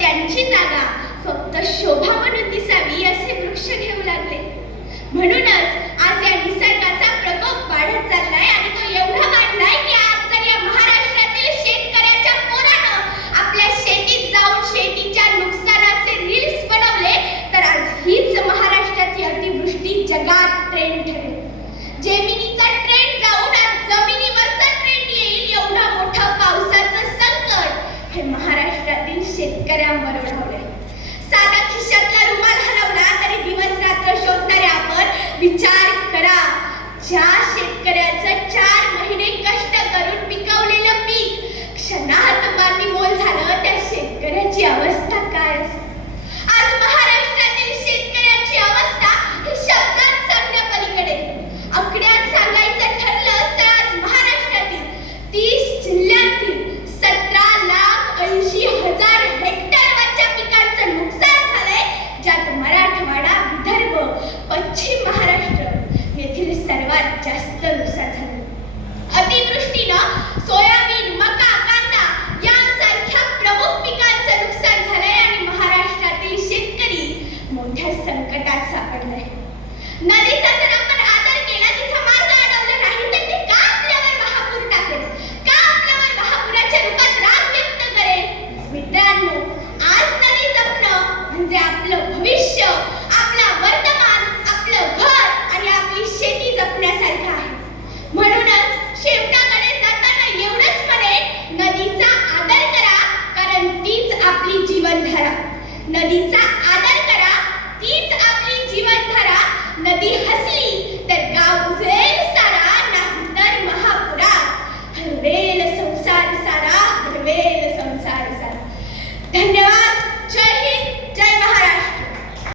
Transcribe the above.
त्यांची जागा फक्त शोभा म्हणून दिसावी असे वृक्ष घेऊ लागले. म्हणूनच आज या निसर्गाचा प्रकोप वाढत चाललाय आणि तो एवढा वाढलाय की आज जर या महाराष्ट्रातील शेतकऱ्याच्या पोरानं आपल्या शेतीत जाऊन शेतीच्या नुकसानाचे रील्स बनवले तर आज हीच महाराष्ट्राची अतिवृष्टी जगात ट्रेंड ठरेल. जमिनीचा ट्रेंड जाऊन आज जमिनीवरचा ट्रेंड येईल. एवढा मोठा पावसाचं संकट हे महाराष्ट्रातील शेतकऱ्यांवर ओढवलंय. साधा खिशातला रुमाल हरवला तरी दिवस रात्र शोधणारे आपण विचार करा, ज्या शेतकऱ्याचं 4 महिने कष्ट करून पिकवलेलं पीक क्षणात मातीमोल झालं, त्या शेतकऱ्याची अवस्था काय असेल? आज महाराष्ट्रातील शेतकऱ्याची अवस्था ही शब्दात सांगण्यापलीकडे. आकड्यात सांगायचं ठरलं तर आज महाराष्ट्रातील 30 जिल्ह्यातील 17,80,000 हेक्टरवरच्या पिकांचं नुकसान झालंय, ज्यात मराठवाडा, विदर्भ, पश्चिम महाराष्ट्र येथील सर्वात जास्त नुकसान झालं. अतिवृष्टीनं सोयाबीन, मका, कांदा यांसारख्या प्रमुख पिकांचं नुकसान झालंय आणि महाराष्ट्रातील शेतकरी मोठ्या संकटात सापडलाय. नदीचा जर आपण आदर केला, तिचा मार्ग अडवला नाही तर ते का आपल्यावर महापूर टाकेल? का आपल्यावर महापुराच्या रूपात राग व्यक्त करेल? मित्रांनो, आज नदी जपणं म्हणजे आपलं भविष्य, आपला वर्तमान, आपलं घर आणि आपली शेती जपण्यासारखं आहे. म्हणूनच शेवटाकडे जाताना एवढंच म्हणेन, नदीचा आदर करा, कारण तीच आपली जीवनधारा. नदीचा